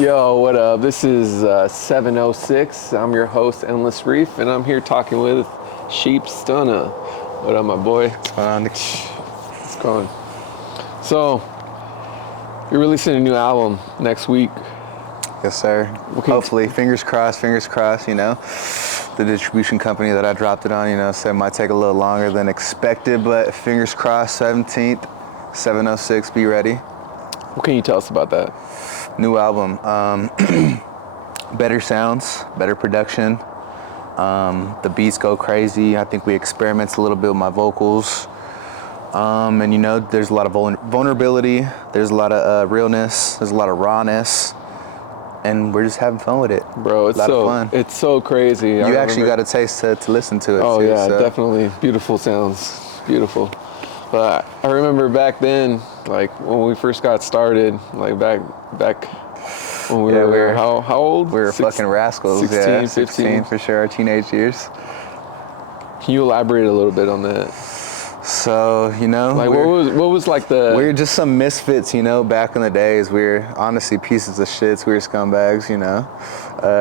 Yo, what up? This is 706. I'm your host, Endless Reef, and I'm here talking with Sheep Stunna. What up, my boy? What's going on? So, you're releasing a new album next week. Yes, sir. Hopefully, fingers crossed, you know. The distribution company that I dropped it on, you know, said it might take a little longer than expected, but fingers crossed, 17th, 706, be ready. What can you tell us about that? New album. Better sounds, better production. The beats go crazy. I think we experiment a little bit with my vocals. And, you know, there's a lot of vulnerability. There's a lot of realness. There's a lot of rawness. And we're just having fun with it. Bro, it's it's so crazy. You actually got a taste to listen to it. Oh, too, yeah, so. Definitely. Beautiful sounds. Beautiful. But I remember back then, like when we first got started, like back when we were how old? We were fucking rascals. 16, 16 for sure, our teenage years. Can you elaborate a little bit on that? So, you know, like what was like the... We were just some misfits, you know, back in the days. We were honestly pieces of shits. We were scumbags, you know,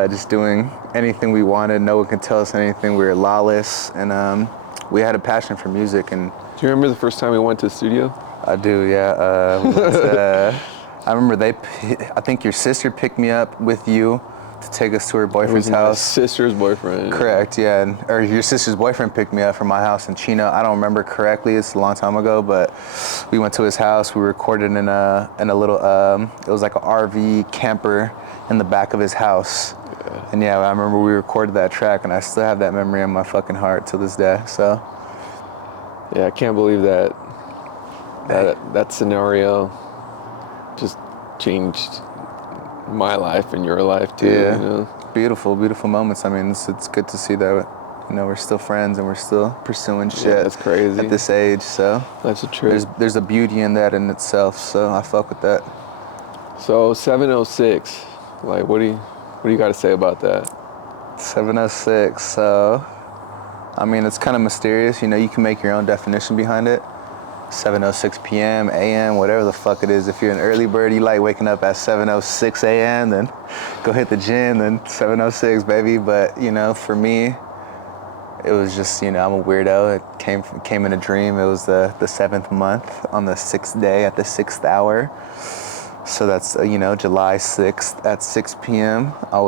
just doing anything we wanted. No one could tell us anything. We were lawless, and we had a passion for music. And do you remember the first time we went to the studio? I do, yeah. I remember I think your sister picked me up with you to take us to her boyfriend's house. My sister's boyfriend. Correct, yeah. Or your sister's boyfriend picked me up from my house in Chino. I don't remember correctly. It's a long time ago, but we went to his house. We recorded in a little, it was like an RV camper in the back of his house. Yeah. And yeah, I remember we recorded that track, and I still have that memory in my fucking heart to this day, so. Yeah, I can't believe that scenario just changed my life and your life too. Yeah, you know? Beautiful moments. I mean, it's good to see that, you know, we're still friends and we're still pursuing shit. Yeah, that's crazy. At this age, so. That's the truth. There's a beauty in that in itself, so I fuck with that. So 706, like what do you got to say about that? 706, so, I mean, it's kind of mysterious. You know, you can make your own definition behind it. 7:06 p.m., a.m., whatever the fuck it is. If you're an early bird, you like waking up at 7:06 a.m., then go hit the gym, then 7:06, baby. But, you know, for me, it was just, you know, I'm a weirdo. It came in a dream. It was the 7th month on the 6th day at the 6th hour. So that's, you know, July 6th at 6 p.m. I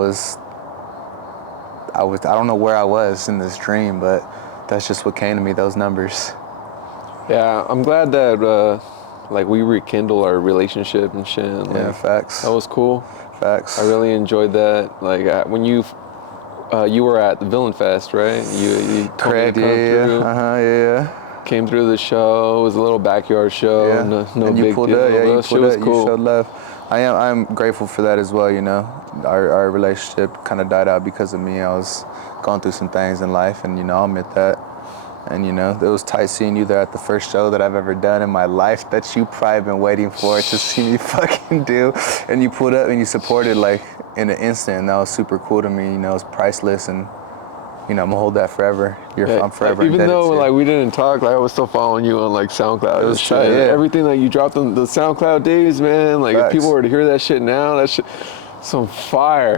don't know where I was in this dream, but that's just what came to me, those numbers. Yeah, I'm glad that like we rekindle our relationship and shit. Like, yeah, facts. That was cool. Facts. I really enjoyed that. Like when you were at the Villain Fest, right? You correct. Yeah. Came through the show. It was a little backyard show. Yeah. No and you big pulled deal. up. Yeah, you pulled up. Cool. You showed love. I'm grateful for that as well. You know, our relationship kind of died out because of me. I was going through some things in life, and you know, I'll admit that. And, you know, it was tight seeing you there at the first show that I've ever done in my life that you probably been waiting for to see me fucking do. And you pulled up and you supported, like, in an instant. And that was super cool to me. You know, it was priceless. And, you know, I'm going to hold that forever. I'm forever even though, to. like, we didn't talk, like, I was still following you on, like, SoundCloud. It was tight, yeah. Everything that you dropped on the SoundCloud days, man. Like, if people were to hear that shit now, that shit, some fire.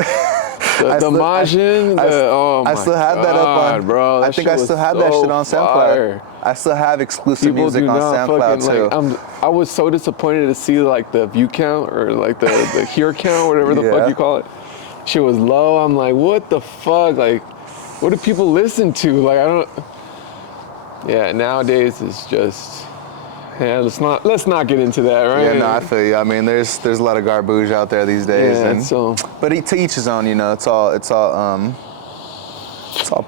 The Majin, I still have that up on, bro. I think I still have that shit on SoundCloud. I still have exclusive music on SoundCloud too. Like, I was so disappointed to see like the view count or like the hear count, whatever the fuck you call it. Shit was low. I'm like, what the fuck? Like, what do people listen to? Like, I don't. Yeah, nowadays it's just. Yeah, let's not get into that, right? Yeah, no, I feel you. I mean, there's a lot of garbage out there these days, but to each his own. You know, it's all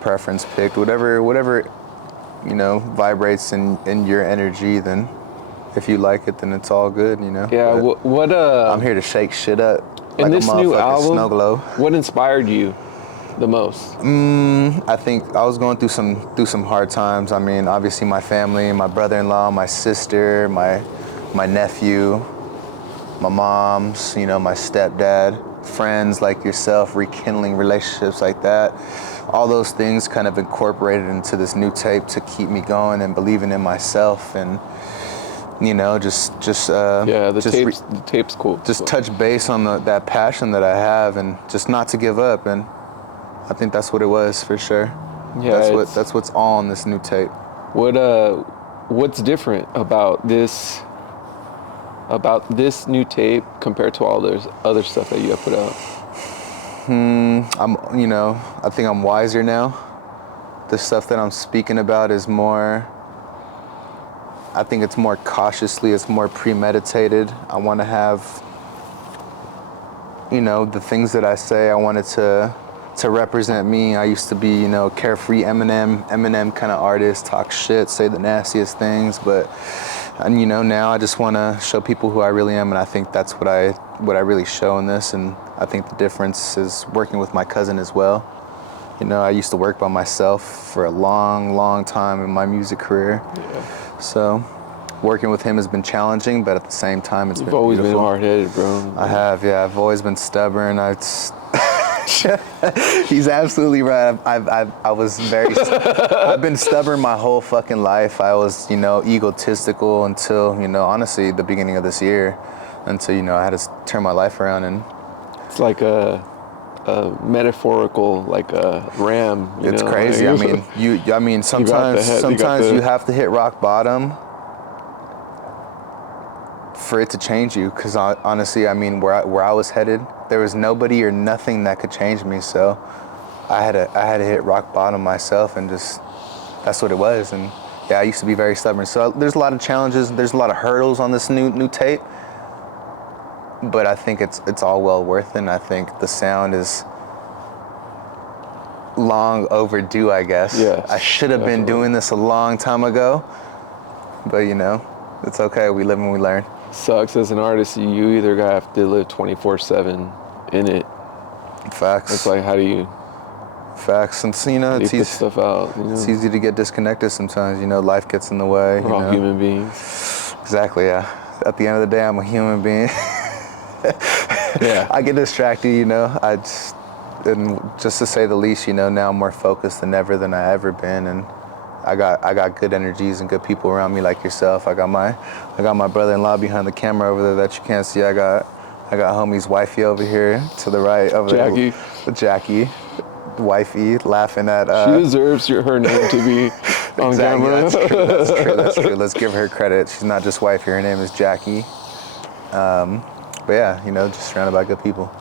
preference picked. Whatever, you know, vibrates in your energy. Then, if you like it, then it's all good. You know. Yeah. What I'm here to shake shit up. In like this a new album, snow globe. What inspired you the most? I think I was going through some hard times. I mean, obviously my family, my brother-in-law, my sister, my nephew, my mom's, you know, my stepdad, friends like yourself, rekindling relationships like that. All those things kind of incorporated into this new tape to keep me going and believing in myself. And You know, just the tape's cool. Just touch base on that passion that I have, and just not to give up. And I think that's what it was for sure. Yeah, that's what's all on this new tape. What's different about this new tape compared to all the other stuff that you have put out? I think I'm wiser now. The stuff that I'm speaking about is more, I think it's more cautiously, it's more premeditated. I want to have, the things that I say, I wanted to represent me. I used to be, carefree Eminem kind of artist, talk shit, say the nastiest things, but now I just want to show people who I really am, and I think that's what I really show in this. And I think the difference is working with my cousin as well. I used to work by myself for a long, long time in my music career. Yeah. So working with him has been challenging, but at the same time, You've always been hard-headed, bro. I have, yeah. I've always been stubborn. He's absolutely right. I've been stubborn my whole fucking life. I was, egotistical until, honestly, the beginning of this year, until, I had to turn my life around. And it's like a metaphorical, like a ram. It's crazy. Sometimes you have to hit rock bottom for it to change you, because honestly, where I was headed, there was nobody or nothing that could change me. So I had to hit rock bottom myself, and just that's what it was. And yeah, I used to be very stubborn. So there's a lot of challenges, there's a lot of hurdles on this new tape, but I think it's all well worth it. And I think the sound is long overdue, I guess. Yes, I should have been doing this a long time ago, but it's okay. We live and we learn. Sucks as an artist, you either have to live 24/7 in it. Facts. It's like, how do you? Facts. And it's easy. Put stuff out. It's easy to get disconnected sometimes. Life gets in the way. We're all human beings. Exactly. Yeah. At the end of the day, I'm a human being. Yeah. I get distracted. And just to say the least, now I'm more focused than ever than I ever been, and I got good energies and good people around me like yourself. I got my brother-in-law behind the camera over there that you can't see. I got homie's wifey over here to the right over Jackie. there. Jackie, wifey, laughing at. She deserves her name to be on exactly, camera. That's true. Let's give her credit. She's not just wifey. Her name is Jackie. But yeah, just surrounded by good people.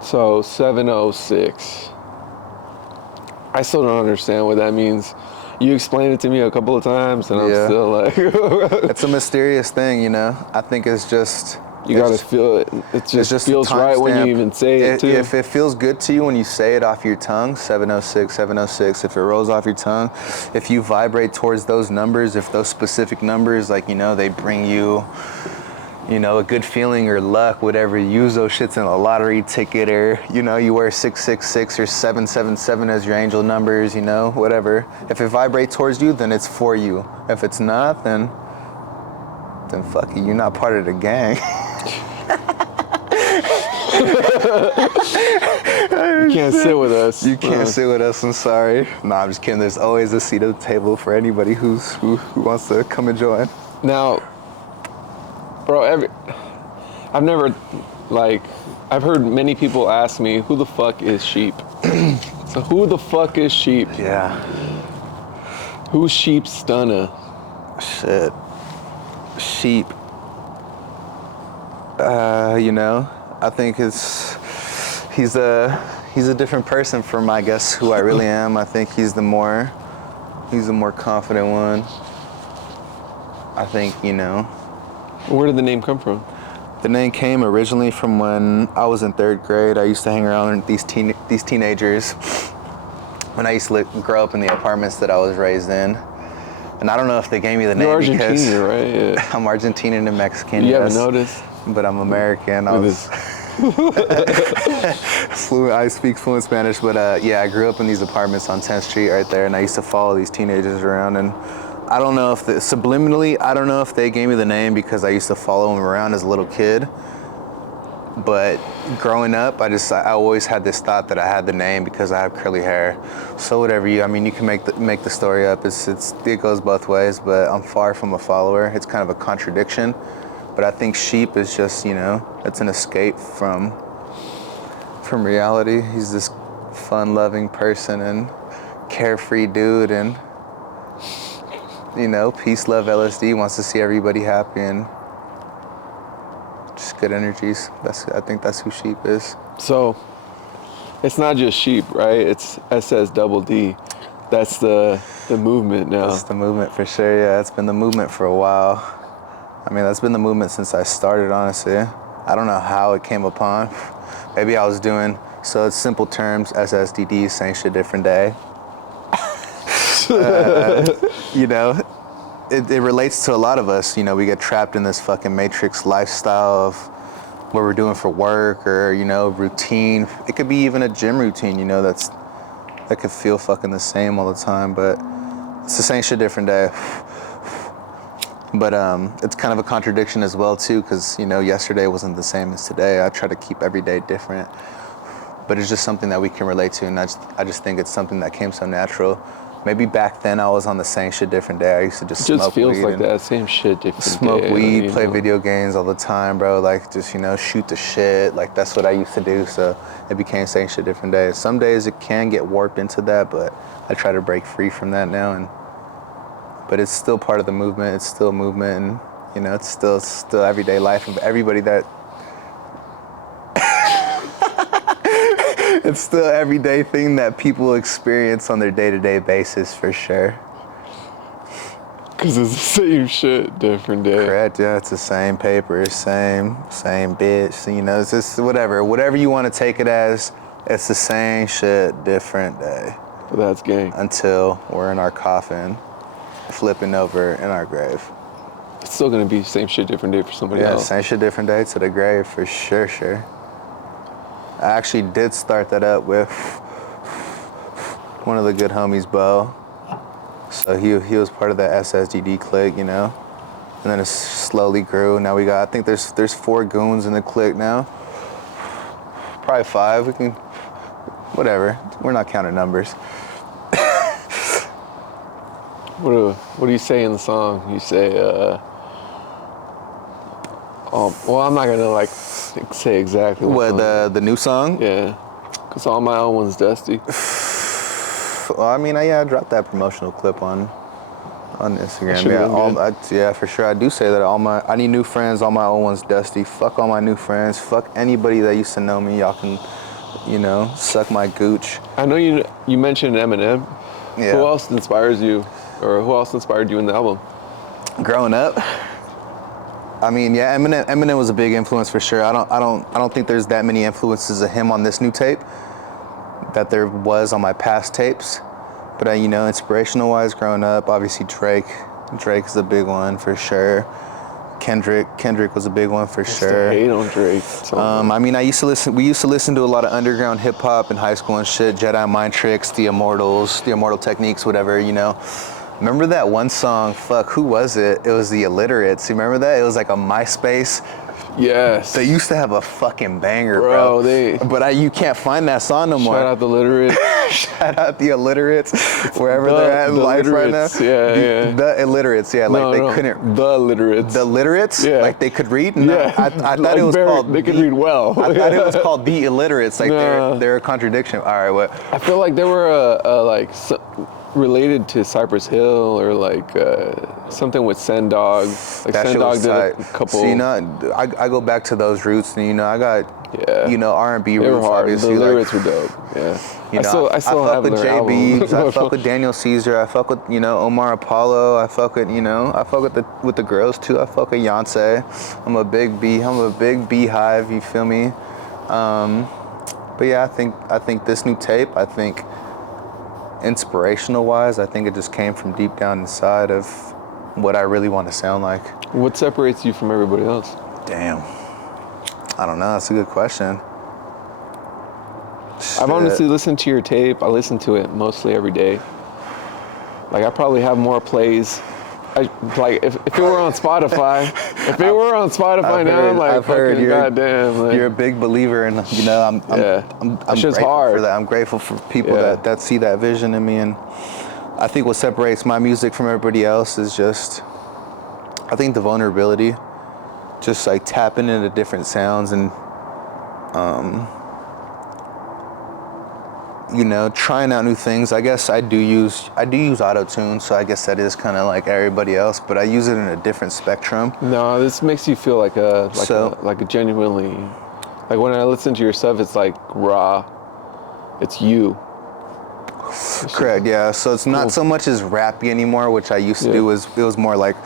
So 706. I still don't understand what that means. You explained it to me a couple of times, and I'm still like... It's a mysterious thing, I think it's just... You gotta feel it. It just feels right when you even say it, too. If it feels good to you when you say it off your tongue, 706, 706, if it rolls off your tongue, if you vibrate towards those numbers, if those specific numbers, like, they bring you... a good feeling or luck, whatever. Use those shits in a lottery ticket, or you wear 666 or 777 as your angel numbers, whatever. If it vibrates towards you, then it's for you. If it's not, then fuck you. You're not part of the gang. You can't sit with us. You can't sit with us. I'm sorry. No, I'm just kidding. There's always a seat at the table for anybody who wants to come and join. Now, bro, I've heard many people ask me, who the fuck is Sheep? So who the fuck is Sheep? Yeah. Who's Sheep Stunna? Shit. Sheep. I think he's a different person from, I guess, who I really am. I think he's the more confident one. I think, Where did the name come from? The name came originally from when I was in 3rd grade. I used to hang around with these teenagers when I used to grow up in the apartments that I was raised in. And I don't know if they gave me the name. You're Argentinian, right? Yeah. I'm Argentinian and Mexican. You haven't noticed? But I'm American. I speak fluent Spanish, but I grew up in these apartments on 10th Street right there, and I used to follow these teenagers around, and I don't know if subliminally, I don't know if they gave me the name because I used to follow them around as a little kid, But growing up, I always had this thought that I had the name because I have curly hair. So whatever you can make the story up. It goes both ways. But I'm far from a follower. It's kind of a contradiction. But I think Sheep is just it's an escape from reality. He's this fun-loving person and carefree dude, and peace, love, LSD, wants to see everybody happy and just good energies. I think that's who Sheep is. So it's not just Sheep, right? It's SSDD. That's the movement now. That's the movement for sure. Yeah, it's been the movement for a while. I mean, that's been the movement since I started, honestly. I don't know how it came upon. Maybe I was doing, so it's simple terms, SSDD, same shit, different day. It relates to a lot of us. We get trapped in this fucking matrix lifestyle of what we're doing for work or, routine. It could be even a gym routine, that could feel fucking the same all the time, but it's the same shit, different day. But it's kind of a contradiction as well too, because yesterday wasn't the same as today. I try to keep every day different, but it's just something that we can relate to, and I just think it's something that came so natural. Maybe back then I was on the same shit, different day. I used to just smoke weed. It just feels like that, same shit, different day. Smoke weed, play video games all the time, bro. Like just shoot the shit. Like that's what I used to do. So it became same shit, different day. Some days it can get warped into that, but I try to break free from that now, but it's still part of the movement. It's still a movement, and it's still everyday life of everybody that. It's still everyday thing that people experience on their day-to-day basis, for sure. Cause it's the same shit, different day. Correct. Yeah, it's the same paper, same bitch. It's just whatever you want to take it as. It's the same shit, different day. But that's gang. Until we're in our coffin, flipping over in our grave. It's still gonna be same shit, different day for somebody else. Yeah, same shit, different day to the grave, for sure. I actually did start that up with one of the good homies, Bo. So he was part of the SSDD clique, and then it slowly grew. Now we got, I think there's 4 goons in the clique now. Probably 5. We can, whatever. We're not counting numbers. What do you say in the song? You say, well, I'm not gonna say exactly what the new song. Yeah, cause all my old ones dusty. Well, I mean, I dropped that promotional clip on Instagram. Yeah, for sure. I do say that I need new friends. All my old ones dusty. Fuck all my new friends. Fuck anybody that used to know me. Y'all can, suck my gooch. I know you mentioned Eminem. Yeah. Who else inspires you, or who else inspired you in the album? Growing up. I mean, yeah, Eminem was a big influence for sure. I don't think there's that many influences of him on this new tape that there was on my past tapes. But inspirational wise, growing up, obviously Drake is a big one for sure. Kendrick was a big one for sure. I hate on Drake. I mean, we used to listen to a lot of underground hip hop in high school and shit. Jedi Mind Tricks, The Immortal Techniques, whatever. Remember that one song? Fuck, who was it? It was The Illiterates. You remember that? It was like a MySpace. Yes. They used to have a fucking banger, bro. But you can't find that song no more. Shout out The Illiterates. Shout out The Illiterates, wherever they're at in life right now. Yeah. The Illiterates, yeah. Couldn't. The Literates. The Literates? Yeah. Like they could read? No, Yeah. I thought it was called. They could read well. I thought it was called The Illiterates. Like they're a contradiction. All right, what? I feel like they were related to Cypress Hill or something with Sen Dog. Sen Dog did a couple. So, I go back to those roots, and I got R&B roots. They were hard. Obviously, the lyrics were dope. Yeah. I still fuck have with their J Beebs. I album. fuck with Daniel Caesar. I fuck with Omar Apollo. I fuck with I fuck with the girls too. I fuck with Beyonce. I'm a big beehive. You feel me? But yeah, I think this new tape. I think inspirational wise, I think it just came from deep down inside of what I really want to sound like. What separates you from everybody else? Damn. I don't know. That's a good question. I've honestly listened to your tape. I listen to it mostly every day. I probably have more plays like if it were on Spotify, now, like I've heard fucking goddamn, like, you're a big believer, and you know I'm grateful hard for that. I'm grateful for people Yeah. that see that vision in me, and I think what separates my music from everybody else is just, I think the vulnerability, just like tapping into different sounds and you know, trying out new things. I guess I do use auto-tune, so I guess that is kind of like everybody else, but I use it in a different spectrum. No, this makes you feel like a genuinely, like when I listen to your stuff, it's like raw. It's you. Correct, yeah. So it's not so much as rappy anymore, which I used to do. It was more like,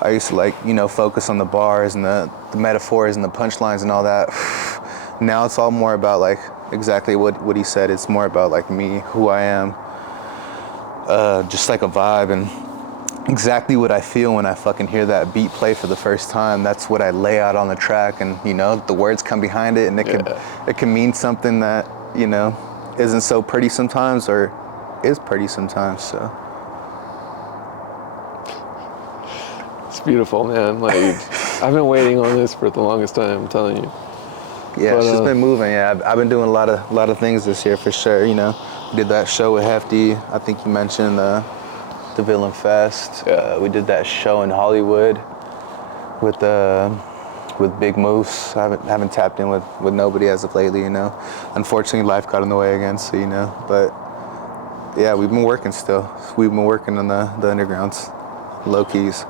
I used to like, you know, focus on the bars and the metaphors and the punchlines and all that. Now it's all more about like exactly what he said. It's more about like me, who I am, just like a vibe, and exactly what I feel when I fucking hear that beat play for the first time. That's what I lay out on the track, and you know, the words come behind it, and it can mean something that, you know, isn't so pretty sometimes, or is pretty sometimes. So It's beautiful, man. Like I've been waiting on this for the longest time, I'm telling you. yeah, it's just been moving. Yeah, I've been doing a lot of things this year for sure. You know, did that show with Hefty. I think you mentioned the Villain Fest. Yeah. We did that show in Hollywood with Big Moose. I haven't tapped in with nobody as of lately. You know, unfortunately, life got in the way again. So you know, but yeah, we've been working still. We've been working on the undergrounds, low keys.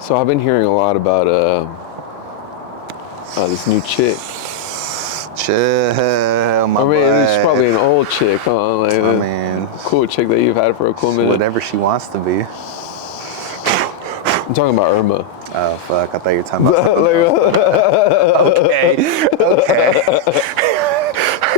So I've been hearing a lot about this new chick. Chill, my boy. She's probably an old chick, huh? Like, I mean, cool chick that you've had for a cool minute. Whatever she wants to be. I'm talking about Irma. Oh fuck! I thought you were talking about something else. Okay.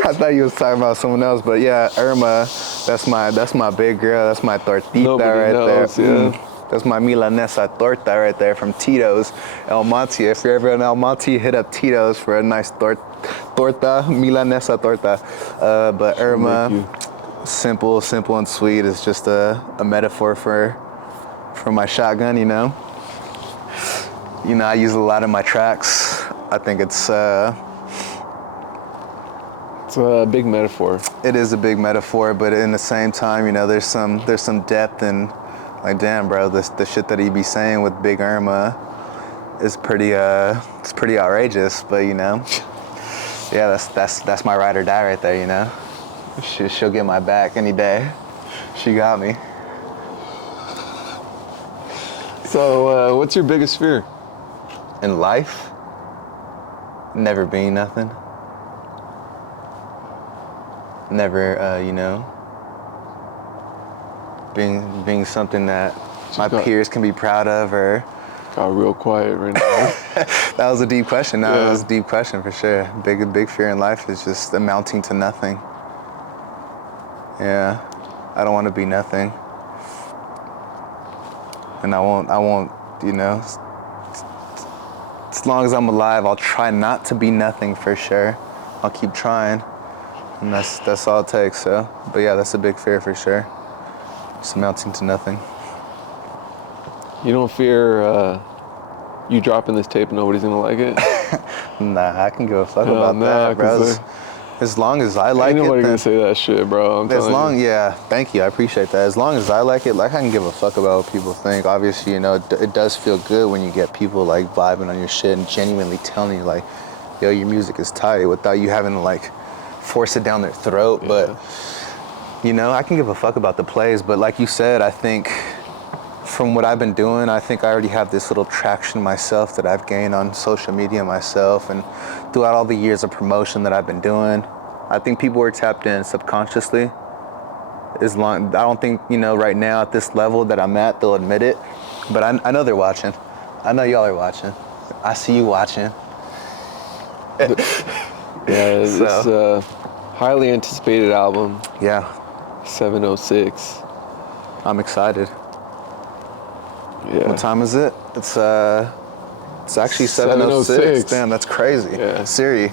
I thought you was talking about someone else, but yeah, Irma. That's my big girl. That's my tortita Nobody knows, there. Yeah. That's my milanesa torta right there from Tito's, El Monte. If you're ever in El Monte, hit up Tito's for a nice torta, milanesa torta. But Irma, simple and sweet, is just a metaphor for my shotgun, you know. You know, I use a lot in my tracks. I think it's a big metaphor. It is a big metaphor, but in the same time, you know, there's some depth and. Like, damn, bro, the shit that he be saying with Big Irma is pretty outrageous. But you know, yeah, that's my ride or die right there. You know, she'll get my back any day. She got me. So, what's your biggest fear in life? Never being nothing. Never, you know. Being something that my peers can be proud of, or got real quiet right now. That was a deep question. No, that was a deep question for sure. Big fear in life is just amounting to nothing. Yeah, I don't want to be nothing, and I won't. You know, as long as I'm alive, I'll try not to be nothing for sure. I'll keep trying, and that's all it takes. So, but yeah, that's a big fear for sure. It's amounting to nothing. You don't fear you dropping this tape and nobody's gonna like it? Nah, I can give a fuck about that, bro. As long as I like it, ain't nobody gonna say that shit, bro. Yeah, thank you, I appreciate that. As long as I like it, like I can give a fuck about what people think. Obviously, you know, it does feel good when you get people like vibing on your shit and genuinely telling you like, yo, your music is tight, without you having to like force it down their throat. Yeah. But you know, I can give a fuck about the plays, but like you said, I think from what I've been doing, I think I already have this little traction myself that I've gained on social media myself, and throughout all the years of promotion that I've been doing, I think people are tapped in subconsciously. I don't think, you know, right now at this level that I'm at, they'll admit it, but I know they're watching. I know y'all are watching. I see you watching. Yeah, it's a highly anticipated album. Yeah. 706. I'm excited. Yeah. What time is it? It's actually 7:06. Damn, that's crazy. Yeah. Siri,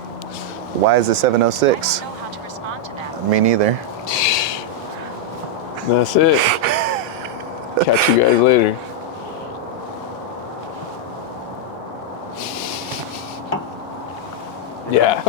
why is it 7:06? I don't know how to respond to that. Me neither. That's it. Catch you guys later. Yeah.